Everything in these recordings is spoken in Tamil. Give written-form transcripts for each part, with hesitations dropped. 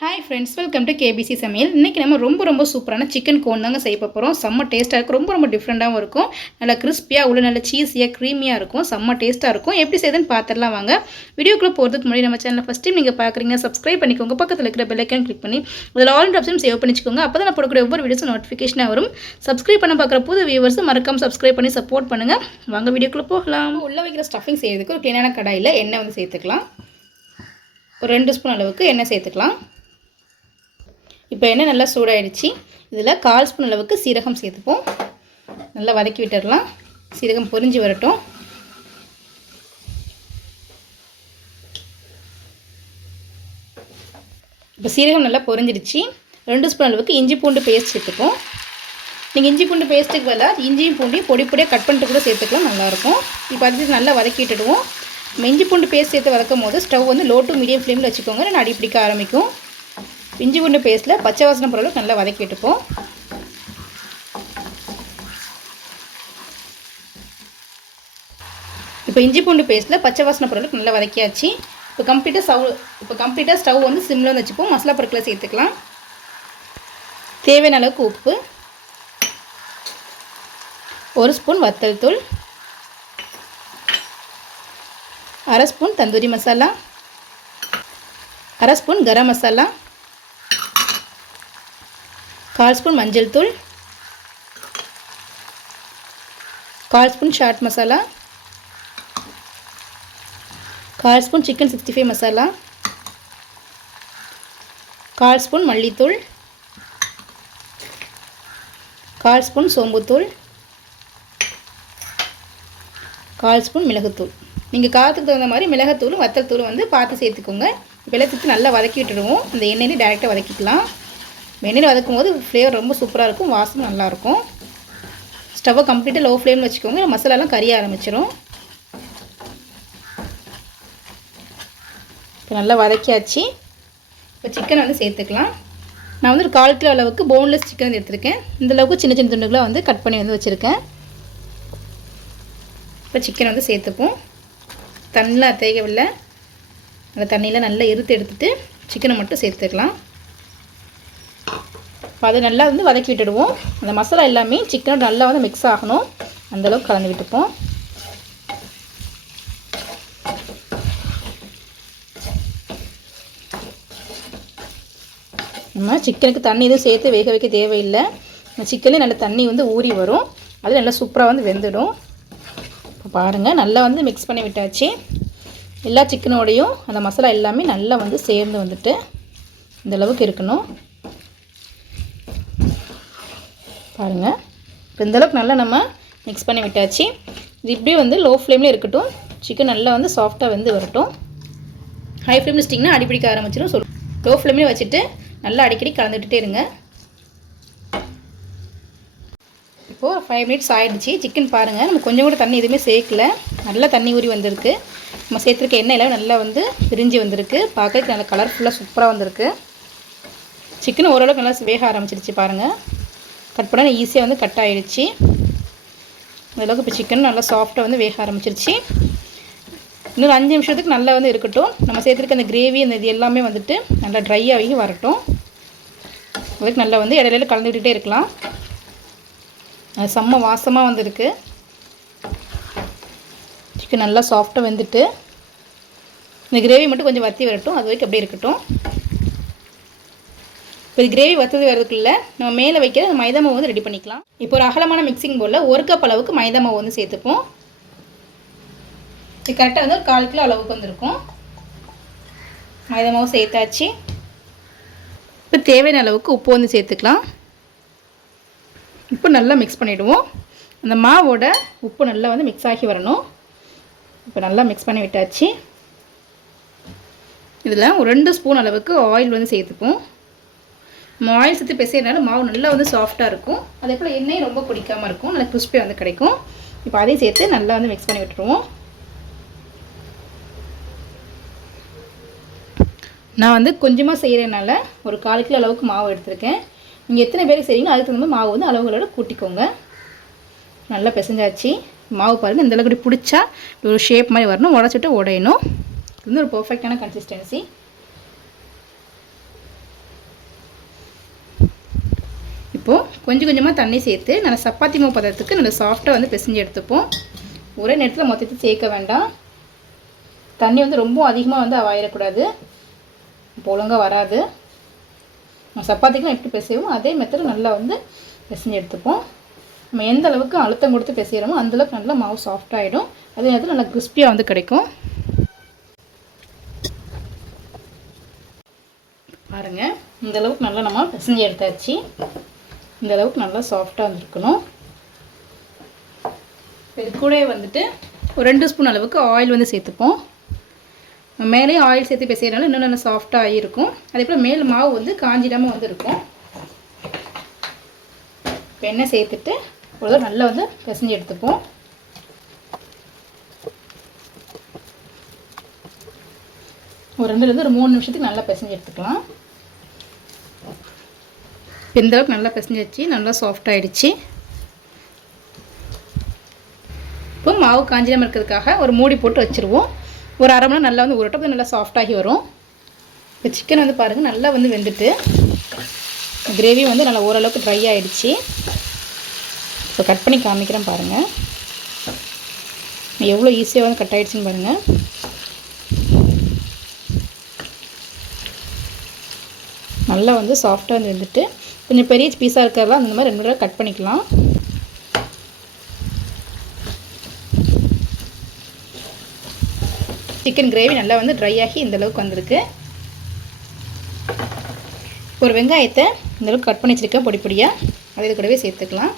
Hi friends, welcome to KBC சமையல். இன்றைக்கி நம்ம ரொம்ப சூப்பரான சிக்கன் கோன் தாங்க செய்ய போகிறோம். செம்ம டேஸ்ட்டாக இருக்கும், ரொம்ப டிஃப்ரெண்ட்டாகவும் இருக்கும். நல்லா கிறிஸ்பியாக உள்ள நல்ல சீஸியாக க்ரீமியாக இருக்கும், செம்ம டேஸ்ட்டாக இருக்கும். எப்படி செய்யுதுன்னு பார்த்துடலாம் வாங்க. வீடியோக்குள்ளே போகிறதுக்கு முன்னாடி நம்ம சேனலில் ஃபஸ்ட் டைம் நீங்கள் பார்க்குறீங்க, சப்ஸ்கிரைப் பண்ணிக்கோங்க. பக்கத்தில் இருக்கிற பெல் ஐக்கான் கிளிக் பண்ணி அதில் ஆல் ஆப்ஷன் சேவ் பண்ணிக்கோங்க. அப்போ தான் நான் போடக்கூடிய ஒவ்வொரு வீடியோஸும் நோட்டிஃபிகேஷனாக வரும். சப்ஸ்கிரைப் பண்ண பார்க்குற புது வியூவர்ஸும் மறக்காம சப்ஸ்கிரைப் பண்ணி சப்போர்ட் பண்ணுங்கள். வாங்க வீடியோக்குள்ளே போகலாம். உள்ள வைக்கிற ஸ்டஃபிங் செய்யறதுக்கு ஒரு க்ளீனான கடாயில் எண்ணெய் வந்து சேர்த்துக்கலாம். ஒரு 2 ஸ்பூன் அளவுக்கு எண்ணெய் சேர்த்துக்கலாம். இப்போ எண்ணெய் நல்லா சூடாயிடுச்சு. இதில் 1/4 ஸ்பூன் அளவுக்கு சீரகம் சேர்த்துப்போம். நல்லா வதக்கி விட்டுடலாம். சீரகம் பொரிஞ்சு வரட்டும். இப்போ சீரகம் நல்லா பொரிஞ்சிடுச்சு. 2 ஸ்பூன் அளவுக்கு இஞ்சி பூண்டு பேஸ்ட் சேர்த்துப்போம். நீங்கள் இஞ்சி பூண்டு பேஸ்ட்டுக்கு பதிலாக இஞ்சியும் பூண்டையும் பொடியாக கட் பண்ணிட்டு கூட சேர்த்துக்கலாம், நல்லாயிருக்கும். இப்போ அது நல்லா வதக்கி விட்டுடுவோம். இஞ்சி பூண்டு பேஸ்ட் சேர்த்து வதக்கும் போது ஸ்டவ் வந்து லோ டு மீடியம் ஃப்ளேமில் வச்சுக்கோங்க, நான் அடி பிடிக்க ஆரம்பிக்கும். இஞ்சி பூண்டு பேஸ்ட்டில் பச்சை வாசனை பொருளும் நல்லா வதக்கி விட்டுப்போம். இப்போ இஞ்சி பூண்டு பேஸ்ட்டில் பச்சை வாசனை பொருளுக்கு நல்லா வதக்கியாச்சு. இப்போ கம்ப்ளீட்டாக ஸ்டவ் வந்து சிம்மில் வந்து வச்சுப்போம். மசாலா பொருட்களை சேர்த்துக்கலாம். தேவையான அளவுக்கு உப்பு, 1 ஸ்பூன் வத்தல் தூள், 1/2 spoon tandoori masala, 1/2 spoon garam masala, 1/4 spoon மஞ்சள் தூள், 1/4 spoon chaat masala, 1/4 spoon chicken 65 masala, 1/4 spoon மல்லித்தூள், 1/4 ஸ்பூன் சோம்புத்தூள், 1/4 ஸ்பூன் மிளகுத்தூள். நீங்கள் காரத்துக்கு தகுந்த மாதிரி மிளகுத்தூளும் வத்தல் தூளும் வந்து பார்த்து சேர்த்துக்கோங்க. வெள்ளத்துக்கு நல்லா வதக்கி விட்டுடுவோம். அந்த எண்ணெயிலே டேரெக்டாக வதக்கிக்கலாம். எண்ணெயில் வதக்கும் போது ஃப்ளேவர் ரொம்ப சூப்பராக இருக்கும், வாசனை நல்லாயிருக்கும். ஸ்டவ்வை கம்ப்ளீட்டாக லோ ஃப்ளேமில் வச்சுக்கோங்க, மசாலாலாம் கறிய ஆரம்பிச்சிடும். இப்போ நல்லா வதக்கியாச்சு. இப்போ சிக்கனை வந்து சேர்த்துக்கலாம். நான் வந்து ஒரு 1/4 கிலோ அளவுக்கு போன்லெஸ் சிக்கன் எடுத்துருக்கேன். இந்தளவுக்கு சின்ன துண்டுகளாக வந்து கட் பண்ணி வந்து வச்சுருக்கேன். இப்போ சிக்கனை வந்து சேர்த்துப்போம். தண்ணிலாம் தேவையில்லை, அந்த தண்ணியில் நல்லா எடுத்துட்டு சிக்கனை மட்டும் சேர்த்துக்கலாம். அதை நல்லா வந்து வதக்கி விட்டுடுவோம். அந்த மசாலா எல்லாமே சிக்கனோட நல்லா வந்து மிக்ஸ் ஆகணும், அந்தளவுக்கு கலந்து விட்டுப்போம். நம்ம சிக்கனுக்கு தண்ணி எதுவும் சேர்த்து வேக வைக்க தேவையில்லை. இந்த சிக்கன்லேயே நல்லா தண்ணி வந்து ஊறி வரும், அது நல்லா சூப்பராக வந்து வெந்துடும். இப்போ பாருங்கள், நல்லா வந்து மிக்ஸ் பண்ணி விட்டாச்சு. எல்லா சிக்கனோடையும் அந்த மசாலா எல்லாமே நல்லா வந்து சேர்ந்து வந்துட்டு இந்தளவுக்கு இருக்கணும். பாருங்கள், இப்போ இந்தளவுக்கு நல்லா நம்ம மிக்ஸ் பண்ணி விட்டாச்சு. இது இப்படியே வந்து லோ ஃப்ளேமில் இருக்கட்டும். சிக்கன் நல்லா வந்து சாஃப்டாக வந்து வரட்டும். ஹை ஃப்ளேமில் வச்சிட்டிங்கன்னா அடிப்பிடிக்க ஆரம்பிச்சிடும். லோ ஃப்ளேம்லேயே வச்சுட்டு நல்லா அடிக்கடி கலந்துக்கிட்டே இருங்க. இப்போது 5 மினிட்ஸ் ஆகிடுச்சு. சிக்கன் பாருங்கள், நம்ம கொஞ்சம் கூட தண்ணி எதுவுமே சேர்க்கல, நல்லா தண்ணி ஊறி வந்திருக்கு. நம்ம சேர்த்துருக்க எண்ணெயில் நல்லா வந்து பிரிஞ்சு வந்திருக்கு. பார்க்கறதுக்கு நல்லா கலர்ஃபுல்லாக சூப்பராக வந்திருக்கு. சிக்கன் ஓரளவுக்கு நல்லா வேக ஆரம்பிச்சிருச்சு. பாருங்கள், கட் பண்ணால் ஈஸியாக வந்து கட் ஆகிடுச்சு. அந்தளவுக்கு இப்போ சிக்கன் நல்லா சாஃப்டாக வந்து வேக ஆரம்பிச்சிருச்சு. இன்னொரு 5 நிமிஷத்துக்கு நல்லா வந்து இருக்கட்டும். நம்ம சேர்த்துருக்க அந்த கிரேவி அந்த இது எல்லாமே வந்துட்டு நல்லா ட்ரை ஆகி வரட்டும். அதுக்கு நல்லா வந்து இடையில கலந்து விட்டுகிட்டே இருக்கலாம். அது செம்ம வாசமாக வந்துருக்கு. சிக்கன் நல்லா சாஃப்டாக வெந்துட்டு இந்த கிரேவி மட்டும் கொஞ்சம் வற்றி வரட்டும், அது வரைக்கும் அப்படியே இருக்கட்டும். இப்போ இது கிரேவி வற்றது வரதுக்குள்ளே நம்ம மேலே வைக்கிற மைதா மாவு வந்து ரெடி பண்ணிக்கலாம். இப்போ ஒரு அகலமான மிக்சிங் பவுலில் 1 கப் அளவுக்கு மைதா மாவு வந்து சேர்த்துப்போம். இது கரெக்டாக வந்து ஒரு 1/4 கிலோ அளவுக்கு வந்துருக்கும். மைதா மாவு சேர்த்தாச்சு. இப்போ தேவையான அளவுக்கு உப்பு வந்து சேர்த்துக்கலாம். இப்போ நல்லா மிக்ஸ் பண்ணிவிடுவோம். அந்த மாவோட உப்பு நல்லா வந்து மிக்ஸ் ஆகி வரணும். இப்போ நல்லா மிக்ஸ் பண்ணி விட்டாச்சு. இதில் ஒரு 2 ஸ்பூன் அளவுக்கு ஆயில் வந்து சேர்த்துப்போம். நம்ம ஆயில் சேர்த்து பிசைறதுனால மாவு நல்லா வந்து சாஃப்டாக இருக்கும். அதே போல் எண்ணெயும் ரொம்ப குடிக்காமல் இருக்கும், நல்லா கிறிஸ்பியாக வந்து கிடைக்கும். இப்போ அதையும் சேர்த்து நல்லா வந்து மிக்ஸ் பண்ணி விட்டுருவோம். நான் வந்து கொஞ்சமாக செய்கிறதுனால ஒரு 1/4 கிலோ அளவுக்கு மாவு எடுத்திருக்கேன். நீங்கள் எத்தனை பேருக்கு செய்கிறீங்களோ அதுக்கு தகுந்த மாவு வந்து அளவுகளோட கூட்டிக்கோங்க. நல்லா பிசைஞ்சாச்சு. மாவு பாருங்கள், இந்தளவுக்கு இப்படி பிடிச்சா ஒரு ஷேப் மாதிரி வரணும், உடச்சிட்டு உடையணும். இது வந்து ஒரு பர்ஃபெக்டான கன்சிஸ்டன்சி. இப்போது கொஞ்சம் கொஞ்சமாக தண்ணி சேர்த்து நல்லா சப்பாத்தி மாவு பதத்துக்கு நல்லா சாஃப்டாக வந்து பிசைஞ்சு எடுத்துப்போம். ஒரே நேரத்தில் மொத்தத்தை சேர்க்க வேண்டாம். தண்ணி வந்து ரொம்ப அதிகமாக வந்து ஆயிடக்கூடாது, இப்போ ஒழுங்காக வராது. சப்பாத்திக்கெலாம் எப்படி பிசைவோமோ அதே மெத்தட் நல்லா வந்து பிசைஞ்சு எடுத்துப்போம். நம்ம எந்த அளவுக்கு அழுத்தம் கொடுத்து பிசைகிறோமோ அந்தளவுக்கு நல்லா மாவு சாஃப்டாகிடும். அதே நேரத்தில் நல்லா கிறிஸ்பியாக வந்து கிடைக்கும். பாருங்கள், இந்தளவுக்கு நல்லா நம்ம பிசைஞ்சு எடுத்தாச்சு. இந்தளவுக்கு நல்லா சாஃப்டாக வந்துருக்கணும். இது கூட வந்துட்டு ஒரு 2 ஸ்பூன் அளவுக்கு ஆயில் வந்து சேர்த்துப்போம். மேலேயும் ஆயில் சேர்த்து பிசைகிறனால இன்னும் நல்லா சாஃப்டாக ஆகிருக்கும். அதே போல் மேல் மாவு வந்து காஞ்சிடாமல் வந்து இருக்கும். இப்போ எண்ணெய் சேர்த்துட்டு ஒரு தடவை நல்லா வந்து பிசைஞ்சு எடுத்துப்போம். ஒரு 2லேருந்து ஒரு 3 நிமிஷத்துக்கு நல்லா பிசைஞ்சு எடுத்துக்கலாம். இந்த அளவுக்கு நல்லா பிசைஞ்சு வச்சு நல்லா சாஃப்டாகிடுச்சு. இப்போ மாவு காஞ்சிடாமல் இருக்கிறதுக்காக ஒரு மூடி போட்டு வச்சுருவோம். ஒரு அரை மணி நேரம் நல்லா வந்து உருட்டப்போ நல்லா சாஃப்டாகி வரும். இப்போ சிக்கன் வந்து பாருங்கள் நல்லா வந்து வெந்துட்டு கிரேவி வந்து நல்லா ஓரளவுக்கு ட்ரை ஆகிடுச்சு. இப்போ கட் பண்ணி காமிக்கிறேன் பாருங்கள், எவ்வளோ ஈஸியாக வந்து கட் ஆகிடுச்சின்னு பாருங்கள். நல்லா வந்து சாஃப்டாக வந்து வெந்துட்டு கொஞ்சம் பெரிய பீஸாக இருக்கிறதெல்லாம் அந்த மாதிரி 2 தடவை கட் பண்ணிக்கலாம். சிக்கன் கிரேவி நல்லா வந்து ட்ரை ஆகி இந்தளவுக்கு வந்திருக்கு. ஒரு வெங்காயத்தை இந்தளவுக்கு கட் பண்ணி வச்சுருக்கேன் பொடி பொடியாக, அதை இது கூடவே சேர்த்துக்கலாம்.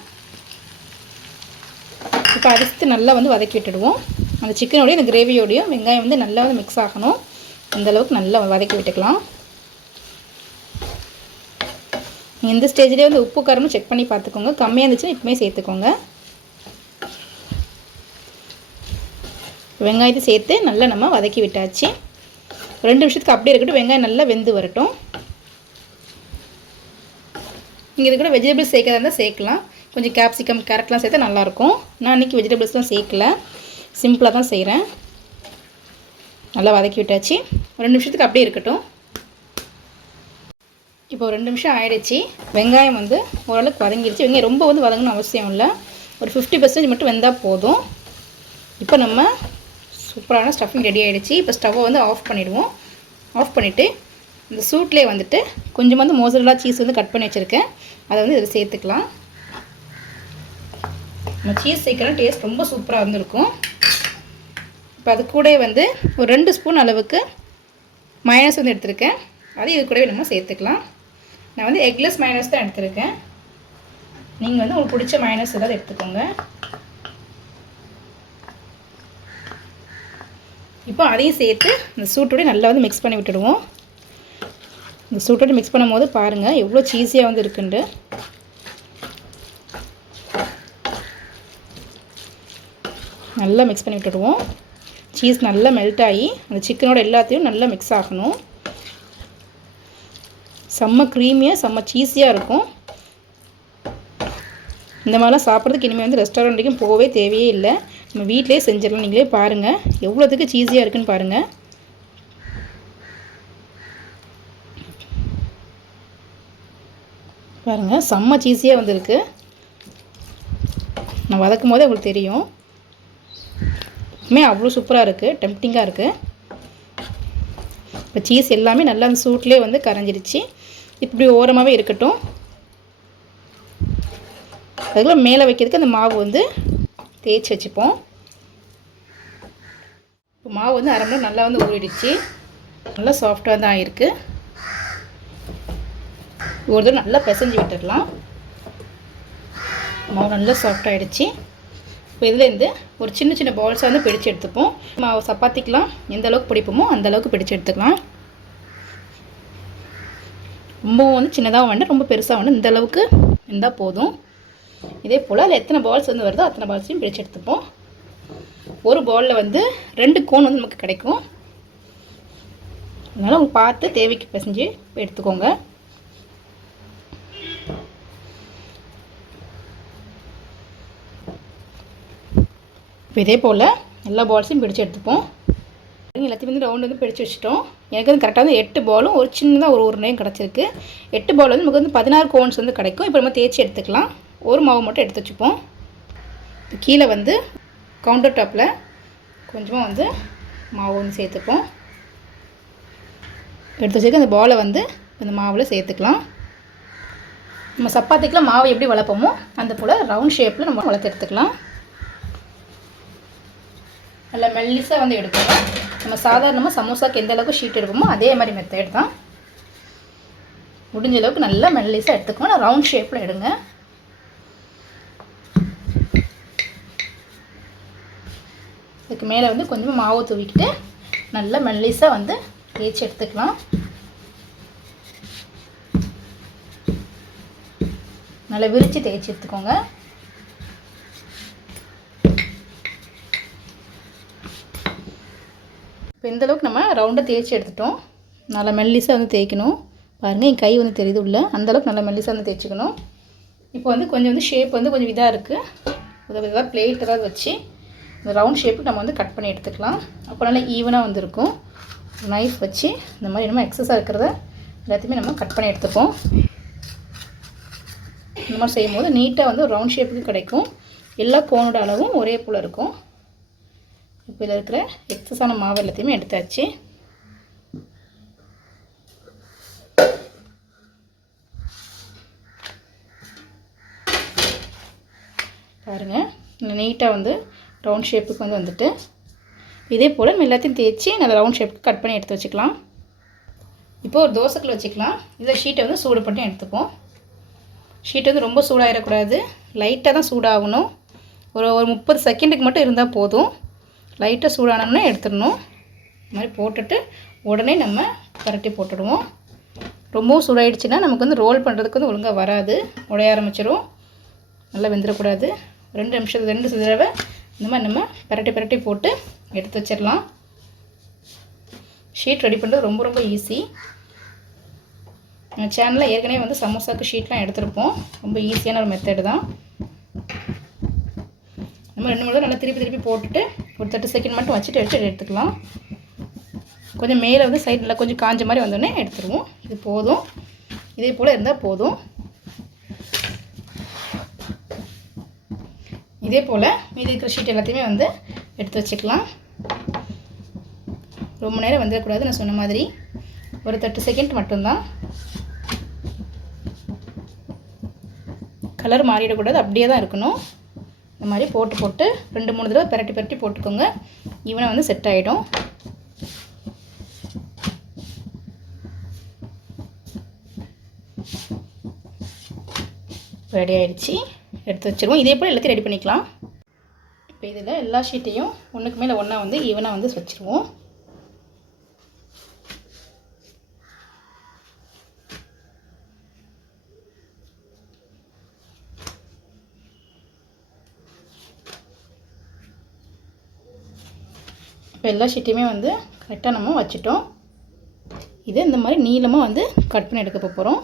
இப்போ அரிசி நல்லா வந்து வதக்கி விட்டுடுவோம். அந்த சிக்கனோடையும் இந்த கிரேவியோடையும் வெங்காயம் வந்து நல்லா வந்து மிக்ஸ் ஆகணும். அந்தளவுக்கு நல்லா வதக்கி விட்டுக்கலாம். இந்த ஸ்டேஜ்லேயே வந்து உப்பு காரமும் செக் பண்ணி பார்த்துக்கோங்க. கம்மியாக இருந்துச்சுன்னா இப்போமே சேர்த்துக்கோங்க. வெங்காயத்தை சேர்த்து நல்லா நம்ம வதக்கி விட்டாச்சு. 2 நிமிஷத்துக்கு அப்படியே இருக்கட்டும், வெங்காயம் நல்லா வெந்து வரட்டும். நீங்கள் இது கூட வெஜிடபிள்ஸ் சேர்க்கறதா இருந்தால் சேர்க்கலாம். கொஞ்சம் கேப்சிகம் கேரட்லாம் சேர்த்தா நல்லாயிருக்கும். நான் இன்றைக்கி வெஜிடபிள்ஸ்லாம் சேர்க்கல, சிம்பிளாக தான் செய்கிறேன். நல்லா வதக்கி விட்டாச்சு. 2 நிமிஷத்துக்கு அப்படியே இருக்கட்டும். இப்போ 2 நிமிஷம் ஆகிடுச்சு. வெங்காயம் வந்து ஓரளவுக்கு வதங்கிடுச்சு. வெங்காயம் ரொம்ப வந்து வதங்கணும்னு அவசியம் இல்லை, ஒரு 50% மட்டும் வெந்தால் போதும். இப்போ நம்ம சூப்பரான ஸ்டஃபிங் ரெடி ஆகிடுச்சு. இப்போ ஸ்டவ்வை வந்து ஆஃப் பண்ணிவிடுவோம். ஆஃப் பண்ணிவிட்டு இந்த சூட்லேயே வந்துட்டு கொஞ்சம் வந்து மோசரல்லா சீஸ் வந்து கட் பண்ணி வச்சுருக்கேன், அதை வந்து இதில் சேர்த்துக்கலாம். நம்ம சீஸ் சேர்க்கலாம், டேஸ்ட் ரொம்ப சூப்பராக வந்துருக்கும். இப்போ அது கூட வந்து ஒரு 2 ஸ்பூன் அளவுக்கு மயோனைஸ் வந்து எடுத்துருக்கேன், அது இது கூடவே நம்ம சேர்த்துக்கலாம். நான் வந்து எக்லெஸ் மயோனைஸ் தான் எடுத்துருக்கேன். நீங்கள் வந்து உங்களுக்கு பிடிச்ச மயோனைஸ் ஏதாவது எடுத்துக்கோங்க. இப்போ அதையும் சேர்த்து இந்த சூட்டோட நல்லா வந்து மிக்ஸ் பண்ணி விட்டுடுவோம். இந்த சூட்டோட மிக்ஸ் பண்ணும் போது பாருங்கள் எவ்வளோ சீஸியாக வந்து இருக்குண்டு. நல்லா மிக்ஸ் பண்ணி விட்டுடுவோம். சீஸ் நல்லா மெல்ட் ஆகி அந்த சிக்கனோட எல்லாத்தையும் நல்லா மிக்ஸ் ஆகணும். செம்ம க்ரீமியாக செம்ம சீஸியாக இருக்கும். இந்த மாதிரிலாம் சாப்பிட்றதுக்கு இனிமேல் வந்து ரெஸ்டாரண்ட்டுக்கும் போகவே தேவையே இல்லை, நம்ம வீட்டிலே செஞ்சிடலாம். நீங்களே பாருங்கள் எவ்வளோத்துக்கு சீஸியாக இருக்குன்னு பாருங்கள். பாருங்கள் செம்ம சீஸியாக வந்துருக்கு. நான் வதக்கும் போதே உங்களுக்கு தெரியும், அவ்வளோ சூப்பராக இருக்குது, டெம்ப்டிங்காக இருக்குது. இப்போ சீஸ் எல்லாமே நல்லா அந்த சூட்லேயே வந்து கரைஞ்சிடுச்சு. இப்படி ஓரமாகவே இருக்கட்டும். அதுக்குள்ள மேலே வைக்கிறதுக்கு அந்த மாவு வந்து தேய்ச்சி வச்சுப்போம். இப்போ மாவு வந்து அரை மணி நேரம் நல்லா வந்து ஊறிடுச்சு, நல்லா சாஃப்டாக தான் ஆகிருக்கு. ஒரு தடவை நல்லா பிசைஞ்சு விட்டுடலாம். மாவு நல்லா சாஃப்டாகிடுச்சு. இப்போ இதுலேருந்து ஒரு சின்ன சின்ன பால்ஸாக வந்து பிடிச்சு எடுத்துப்போம். மாவு சப்பாத்திக்கெலாம் எந்த அளவுக்கு பிடிப்போமோ அந்த அளவுக்கு பிடிச்சு எடுத்துக்கலாம். ரொம்பவும் வந்து சின்னதாக வேண்டாம், ரொம்ப பெருசாக வேண்டாம், இந்த அளவுக்கு இருந்தால் போதும். இதே போல் அதில் எத்தனை பால்ஸ் வந்து வருதோ அத்தனை பால்ஸையும் பிடிச்சு எடுத்துப்போம். ஒரு பாலில் வந்து 2 கோன் வந்து நமக்கு கிடைக்கும். அதனால் அவங்க பார்த்து தேவைக்கு பிசைஞ்சு எடுத்துக்கோங்க. இப்போ இதே போல் எல்லா பால்ஸையும் பிடிச்சு எடுத்துப்போம். எல்லாத்தையும் வந்து ரவுண்ட் வந்து பிடிச்சு வச்சுட்டோம். எனக்கு வந்து கரெக்டாக வந்து 8 பாலும் ஒரு சின்னதாக ஒரு உருண்டையும் கிடச்சிருக்கு. 8 பால் வந்து நமக்கு வந்து 16 கோன்ஸ் வந்து கிடைக்கும். இப்போ நம்ம தேய்ச்சி எடுத்துக்கலாம். ஒரு மாவு மட்டும் எடுத்து வச்சுப்போம். கீழே வந்து கவுண்டர் டாப்பில் கொஞ்சமாக வந்து மாவு வந்து சேர்த்துப்போம். எடுத்து வச்சுக்க அந்த பாலை வந்து இந்த மாவில் சேர்த்துக்கலாம். நம்ம சப்பாத்திக்கெலாம் மாவு எப்படி வளர்ப்போமோ அந்த போல் ரவுண்ட் ஷேப்பில் நம்ம வளர்த்து எடுத்துக்கலாம். நல்லா மெல்லிசாக வந்து எடுக்கணும். நம்ம சாதாரணமாக சமோசாக்கு எந்த அளவுக்கு ஷீட் எடுப்போமோ அதே மாதிரி மெத்தட் தான். முடிஞ்ச அளவுக்கு நல்லா மெல்லிசாக எடுத்துக்கணும். ரவுண்ட் ஷேப்பில் எடுங்க. இதுக்கு மேலே வந்து கொஞ்சமாக மாவு தூவிக்கிட்டு நல்லா மெல்லிசாக வந்து தேய்ச்சி எடுத்துக்கலாம். நல்லா விரித்து தேய்ச்சி எடுத்துக்கோங்க. இப்போ இந்தளவுக்கு நம்ம ரவுண்டாக தேய்ச்சி எடுத்துட்டோம். நல்லா மெல்லிசாக வந்து தேய்க்கணும். பாருங்கள் என் கை வந்து தெரியுது உள்ள, அந்தளவுக்கு நல்லா மெல்லிசாக வந்து தேய்ச்சிக்கணும். இப்போ வந்து கொஞ்சம் வந்து ஷேப் வந்து கொஞ்சம் இதாக இருக்குது. இதாக பிளேட் ஏதாவது வச்சு இந்த ரவுண்ட் ஷேப்புக்கு நம்ம வந்து கட் பண்ணி எடுத்துக்கலாம். அப்போ நல்லா ஈவனாக வந்துருக்கும். நைஃப் வச்சு இந்த மாதிரி நம்ம எக்ஸஸாக இருக்கிறத எல்லாத்தையுமே நம்ம கட் பண்ணி எடுத்துப்போம். இந்த மாதிரி செய்யும்போது நீட்டாக வந்து ஒரு ரவுண்ட் ஷேப்புக்கு கிடைக்கும். எல்லா கோனோட அளவும் ஒரே போல் இருக்கும். இப்போ இதில் இருக்கிற எக்ஸஸான மாவு எல்லாத்தையுமே எடுத்தாச்சு. பாருங்கள் நீட்டாக வந்து ரவுண்ட் ஷேப்புக்கு வந்து வந்துட்டு இதே போல் நம்ம எல்லாத்தையும் தேய்ச்சி நல்லா ரவுண்ட் ஷேப்புக்கு கட் பண்ணி எடுத்து வச்சுக்கலாம். இப்போது ஒரு தோசைக்கல் வச்சுக்கலாம். இதில் ஷீட்டை வந்து சூடு பண்ணி எடுத்துப்போம். ஷீட் வந்து ரொம்ப சூடாகிடக்கூடாது, லைட்டாக தான் சூடாகணும். ஒரு 30 செகண்டுக்கு மட்டும் இருந்தால் போதும். லைட்டாக சூடானோம்னா எடுத்துடணும். இந்த மாதிரி போட்டுட்டு உடனே நம்ம பரட்டி போட்டுடுவோம். ரொம்பவும் சூடாயிடுச்சுன்னா நமக்கு வந்து ரோல் பண்ணுறதுக்கு வந்து ஒழுங்காக வராது, உடைய ஆரம்பிச்சிடும். நல்லா வெந்துடக்கூடாது. 2 நிமிஷத்துக்கு 2 தடவை இந்த மாதிரி நம்ம பரட்டி போட்டு எடுத்து வச்சிடலாம். ஷீட் ரெடி பண்ணுறது ரொம்ப ரொம்ப ஈஸி. நம்ம சேனலில் ஏற்கனவே வந்து சமோசாக்கு ஷீட்லாம் எடுத்துருப்போம். ரொம்ப ஈஸியான ஒரு மெத்தடு தான். நம்ம 2 மூணு நல்லா திருப்பி போட்டுட்டு ஒரு 30 செகண்ட் மட்டும் வச்சுட்டு எடுத்துக்கலாம். கொஞ்சம் மேலே வந்து சைடு நல்லா கொஞ்சம் காஞ்ச மாதிரி வந்தோடனே எடுத்துருவோம். இது போதும். இதே போல் இருந்தால் போதும். இதே போல் மீதி இருக்கிற ஷீட் எல்லாத்தையுமே வந்து எடுத்து வச்சுக்கலாம். ரொம்ப நேரம் வந்துடக்கூடாது. நான் சொன்ன மாதிரி ஒரு 30 செகண்ட் மட்டும்தான். கலர் மாறிடக்கூடாது, அப்படியே தான் இருக்கணும். இந்த மாதிரி போட்டு 2-3 தடவை பரட்டி போட்டுக்கோங்க. ஈவனாக வந்து செட் ஆகிடும். ரெடி ஆகிடுச்சு. எடுத்து வச்சுருவோம். இதே போல் எல்லாத்தையும் ரெடி பண்ணிக்கலாம். இப்போ இதில் எல்லா ஷீட்டையும் ஒன்றுக்கு மேலே ஒன்றா வந்து ஈவனாக வந்து வச்சுருவோம். இப்போ எல்லா ஷீட்டையுமே வந்து கரெக்டாக நம்ம வச்சுட்டோம். இது இந்த மாதிரி நீளமாக வந்து கட் பண்ணி எடுக்க போகிறோம்.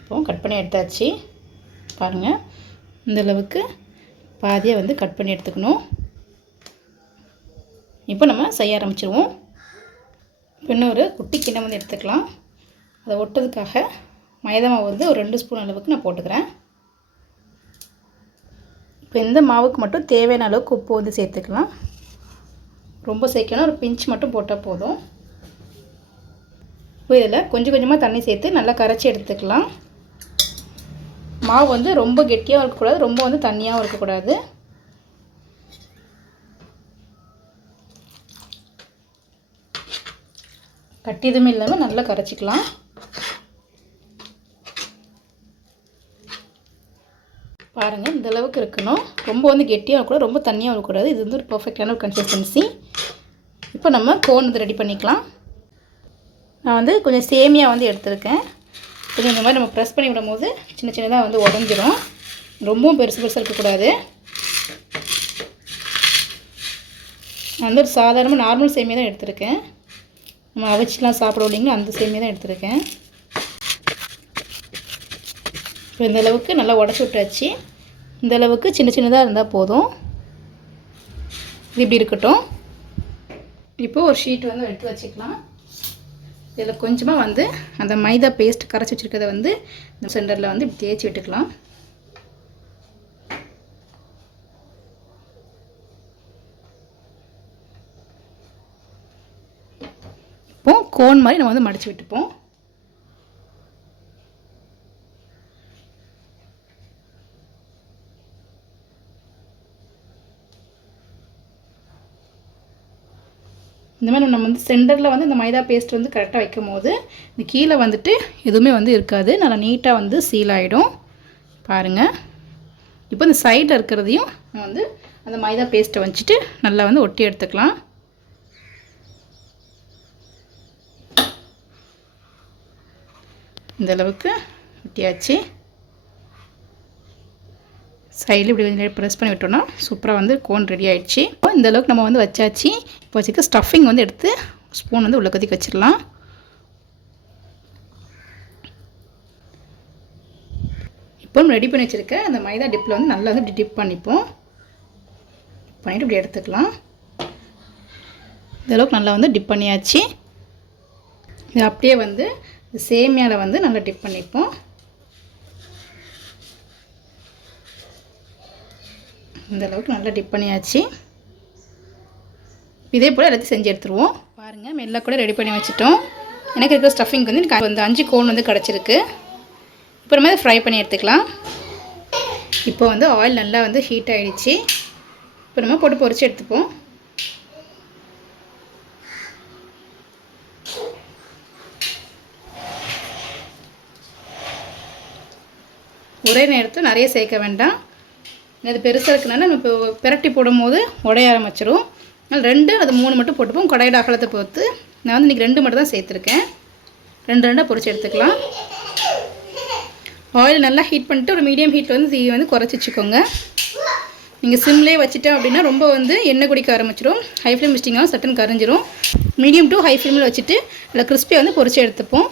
இப்போ கட் பண்ணி எடுத்தாச்சு. பாருங்கள் இந்த அளவுக்கு பாதியாக வந்து கட் பண்ணி எடுத்துக்கணும். இப்போ நம்ம செய்ய ஆரம்பிச்சிருவோம். இன்னும் ஒரு குட்டி கிண்ணம் வந்து எடுத்துக்கலாம். அதை ஒட்டுறதுக்காக மைதா மாவு வந்து ஒரு 2 ஸ்பூன் அளவுக்கு நான் போட்டுக்கிறேன். இப்போ இந்த மாவுக்கு மட்டும் தேவையான அளவுக்கு உப்பு வந்து சேர்த்துக்கலாம். ரொம்ப சேர்க்கணும், ஒரு பிஞ்ச் மட்டும் போட்டால் போதும். இப்போ இதில் கொஞ்சம் கொஞ்சமாக தண்ணி சேர்த்து நல்லா கரைச்சி எடுத்துக்கலாம். மாவு வந்து ரொம்ப கெட்டியாகவும் இருக்கக்கூடாது, ரொம்ப வந்து தண்ணியாகவும் இருக்கக்கூடாது. கட்டி எதுவுமே இல்லாமல் நல்லா கரைச்சிக்கலாம். பாருங்கள் இந்த அளவுக்கு இருக்கணும். ரொம்ப வந்து கெட்டியாக இருக்கக்கூடாது, ரொம்ப தண்ணியாக இருக்கக்கூடாது. இது வந்து ஒரு பர்ஃபெக்டான ஒரு கன்சிஸ்டன்சி. இப்போ நம்ம கோன் வந்து ரெடி பண்ணிக்கலாம். நான் வந்து கொஞ்சம் சேமியா வந்து எடுத்துருக்கேன். கொஞ்சம் இந்த மாதிரி நம்ம ப்ரெஸ் பண்ணி விடும்போது சின்ன சின்னதாக வந்து உடஞ்சிரும். ரொம்பவும் பெருசாக இருக்கக்கூடாது. நான் வந்து ஒரு சாதாரணமாக நார்மல் சேமியா தான் எடுத்திருக்கேன். நம்ம அவிச்சிலாம் சாப்பிடுவோம் இல்லைங்களா, அந்த சேமியா தான் எடுத்திருக்கேன். இப்போ இந்த அளவுக்கு நல்லா உடச்சி விட்டாச்சு. இந்த அளவுக்கு சின்ன சின்னதாக இருந்தால் போதும். இது இப்படி இருக்கட்டும். இப்போது ஒரு ஷீட் வந்து எடுத்து வச்சுக்கலாம். இதில் கொஞ்சமாக வந்து அந்த மைதா பேஸ்ட் கரைச்சி வச்சுருக்கிறத வந்து இந்த சென்டரில் வந்து இப்படி தேய்ச்சி விட்டுக்கலாம். இப்போது கோன் மாதிரி நம்ம வந்து மடித்து விட்டுப்போம். இந்த மாதிரி நம்ம வந்து சென்டரில் வந்து இந்த மைதா பேஸ்ட் வந்து கரெக்டாக வைக்கும் போது இந்த கீழே வந்துட்டு எதுவுமே வந்து இருக்காது, நல்லா நீட்டாக வந்து சீல் ஆகிடும். பாருங்கள். இப்போ இந்த சைடில் இருக்கிறதையும் நம்ம வந்து அந்த மைதா பேஸ்ட்டை வச்சுட்டு நல்லா வந்து ஒட்டி எடுத்துக்கலாம். இந்த அளவுக்கு ஒட்டியாச்சு. சைடில் இப்படி கொஞ்சம் ப்ரெஸ் பண்ணி விட்டோம்னா சூப்பராக வந்து கோன் ரெடி ஆகிடுச்சு. இப்போ இந்த அளவுக்கு நம்ம வந்து வச்சாச்சு. இப்போ வச்சுக்க ஸ்டஃபிங் வந்து எடுத்து ஸ்பூன் வந்து உள்ள கொதிக்க வச்சிடலாம். இப்போ நம்ம ரெடி பண்ணி வச்சுருக்க அந்த மைதா டிப்பில் வந்து நல்லா வந்து டிப் பண்ணிப்போம். பண்ணிவிட்டு இப்படி எடுத்துக்கலாம். இந்த அளவுக்கு நல்லா வந்து டிப் பண்ணியாச்சு. இது அப்படியே வந்து சேமியாவில் வந்து நல்லா டிப் பண்ணிப்போம். இந்த அளவுக்கு நல்லா டிப் பண்ணியாச்சு. இதே போல் எல்லாத்தையும் செஞ்சு எடுத்துருவோம். பாருங்கள், எல்லாம் கூட ரெடி பண்ணி வச்சுட்டோம். எனக்கு இருக்கிற ஸ்டஃபிங் வந்து எனக்கு வந்து 5 கோன் வந்து கிடச்சிருக்கு. இப்போ நம்ம ஃப்ரை பண்ணி எடுத்துக்கலாம். இப்போ வந்து ஆயில் நல்லா வந்து ஹீட் ஆகிடுச்சு. இப்போ நம்ம போட்டு பொரிச்சு எடுத்துப்போம். ஒரே நேரத்தில் நிறைய சேர்க்க வேண்டாம். இது பெருசாக இருக்குனால நம்ம இப்போ பிரட்டி போடும் போது உடைய ஆரம்பிச்சிடும். அதனால் 2 அது 3 மட்டும் போட்டுப்போம். கடையோட அகலத்தை பொறுத்து நான் வந்து இன்றைக்கி 2 மட்டும் தான் சேர்த்துருக்கேன். 2 பொரிச்சு எடுத்துக்கலாம். ஆயில் நல்லா ஹீட் பண்ணிட்டு ஒரு மீடியம் ஹீட்டில் வந்து தீ வந்து குறைச்சி வச்சுக்கோங்க. நீங்கள் சிம்லேயே வச்சுட்டேன் அப்படின்னா ரொம்ப வந்து எண்ணெய் குடிக்க ஆரம்பிச்சிடும். ஹை ஃப்ளேம் வச்சிட்டிங்கன்னா சட்டுன்னு கரைஞ்சிரும். மீடியம் டு ஹை ஃப்ளேமில் வச்சுட்டு அதில் கிறிஸ்பியாக வந்து பொரிச்சு எடுத்துப்போம்.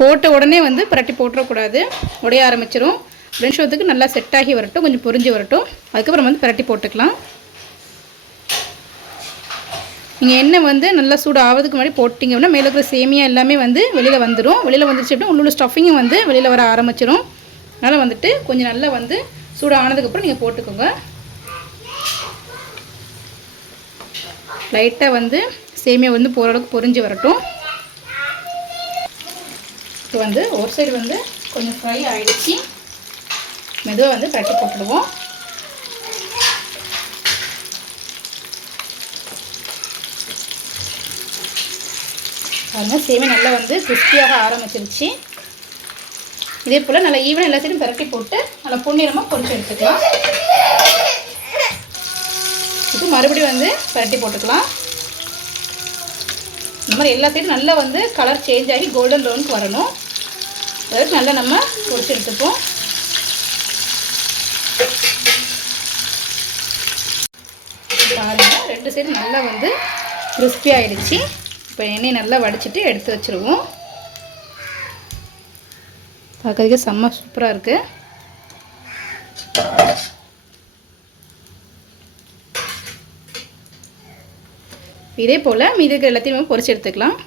போட்ட உடனே வந்து பிரட்டி போட்டுறக்கூடாது, உடைய ஆரம்பிச்சிடும். 2 நிமிஷத்துக்கு நல்லா செட் ஆகி வரட்டும், கொஞ்சம் பொரிஞ்சு வரட்டும். அதுக்கப்புறம் வந்து பிரட்டி போட்டுக்கலாம். நீங்கள் எண்ணெய் வந்து நல்லா சூடு ஆகிறதுக்கு முன்னாடி போட்டிங்க அப்படின்னா மேலே இருக்கிற சேமியா எல்லாமே வந்து வெளியில் வந்துடும். வெளியில் வந்துருச்சு அப்படின்னா உள்ள ஸ்டஃபிங்கும் வந்து வெளியில் வர ஆரம்பிச்சிடும். அதனால் வந்துட்டு கொஞ்சம் நல்லா வந்து சூடு ஆனதுக்கப்புறம் நீங்கள் போட்டுக்கோங்க. லைட்டாக வந்து சேமியா வந்து போகிற அளவுக்கு பொரிஞ்சு வரட்டும். இப்போ வந்து ஒரு சைடு வந்து கொஞ்சம் ஃப்ரை ஆகிடுச்சு. மெதுவாக வந்து தட்டி போட்டுடுவோம். பாருங்கள், சேமியா நல்லா வந்து கிறிஸ்பியாக ஆரம்பிச்சிருச்சு. இதே போல் நல்லா ஈவனாக எல்லா சைடும் பரட்டி போட்டு நல்லா பொன்னிறமாக பொரிச்சு எடுத்துக்கலாம். இப்போ மறுபடியும் வந்து பரட்டி போட்டுக்கலாம். இந்த மாதிரி எல்லா சைடும் நல்லா வந்து கலர் சேஞ்ச் ஆகி கோல்டன் ப்ரௌனுக்கு வரணும். அதாவது நல்லா நம்ம பொரிச்சு எடுத்துப்போம். பாருங்கள், 2 சைடும் நல்லா வந்து கிறிஸ்பி ஆகிடுச்சு. இப்போ எண்ணெய் நல்லா வடிச்சிட்டு எடுத்து வச்சுருவோம். பார்க்கறதுக்கு செம்ம சூப்பராக இருக்குது. இதே போல் மீதி இருக்கிற எல்லாத்தையும் பொரிச்சு எடுத்துக்கலாம்.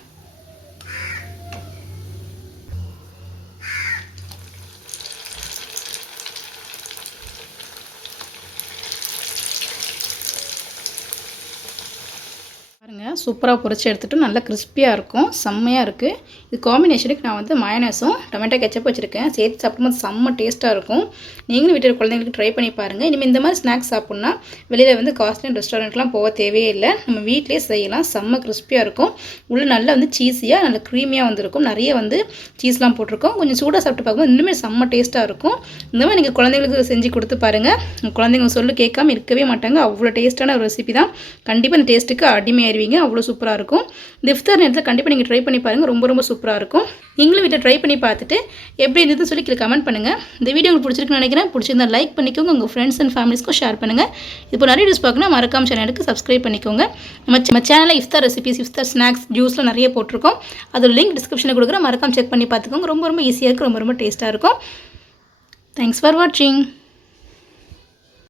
பாருங்கள், சூப்பராக பொரிச்சு எடுத்துகிட்டு நல்லா கிறிஸ்பியாக இருக்கும், செம்மையாக இருக்குது. இது காம்பினேஷனுக்கு நான் வந்து மயோனஸும் டொமேட்டோ கெச்சப் வச்சுருக்கேன். சேர்த்து சாப்பிடும்போது செம்ம டேஸ்ட்டாக இருக்கும். நீங்களும் வீட்டில் குழந்தைங்களுக்கு ட்ரை பண்ணி பாருங்கள். இனிமேல் இந்த மாதிரி ஸ்நாக்ஸ் சாப்பிட்னா வெளியில் வந்து காஸ்ட்லி ரெஸ்டாரண்ட்லாம் போக தேவையே இல்லை. நம்ம வீட்டிலே செய்யலாம். செம்ம கிறிஸ்பியாக இருக்கும். உள்ளே நல்லா வந்து சீஸியாக நல்லா க்ரீமியாக வந்துருக்கும். நிறைய வந்து சீஸ்லாம் போட்டிருக்கோம். கொஞ்சம் சூடாக சாப்பிட்டு பார்க்கும்போது இன்னுமே செம்ம டேஸ்ட்டாக இருக்கும். இந்த மாதிரி நீங்கள் குழந்தைங்களுக்கு செஞ்சு கொடுத்து பாருங்கள். குழந்தைங்க சொல்லி கேட்காம இருக்கவே மாட்டாங்க. அவ்வளோ டேஸ்ட்டான ஒரு ரெசிபி தான். கண்டிப்பாக இந்த டேஸ்ட்டுக்கு அடிமையாயிருவீங்க. அவ்வளோ சூப்பராக இருக்கும். இந்த இஃப்தார் நேரத்தில் கண்டிப்பாக நீங்கள் ட்ரை பண்ணி பாருங்கள். ரொம்ப ரொம்ப சூப்பராக இருக்கும். நீங்களும் வீட்டை ட்ரை பண்ணி பார்த்துட்டு எப்படி இருந்ததுன்னு சொல்லி கீழே கமெண்ட் பண்ணுங்கள். இந்த வீடியோ உங்களுக்கு பிடிச்சிருக்குன்னு நினைக்கிறேன். பிடிச்சிருந்தா லைக் பண்ணிக்கோங்க. உங்கள் ஃப்ரெண்ட்ஸ் அண்ட் ஃபேமிலிஸ்க்கும் ஷேர் பண்ணுங்கள். இப்போ நிறைய வீடியோஸ் பார்க்கணும், மறக்காம சேனலுக்கு சப்ஸ்கிரைப் பண்ணிக்கோங்க. நம்ம சேனலில் இஃப்தார் ரெசிபிஸ், இஃப்தார் ஸ்நாக்ஸ், ஜூஸ்லாம் நிறைய போட்டிருக்கோம். அதோட லிங்க் டிஸ்கிரிப்ஷனில் கொடுக்குறேன். மறக்காம செக் பண்ணி பார்த்துக்கோங்க. ரொம்ப ரொம்ப ஈஸியாக இருக்கும், ரொம்ப ரொம்ப டேஸ்ட்டாக இருக்கும். தேங்க்ஸ் ஃபார் வாட்சிங்.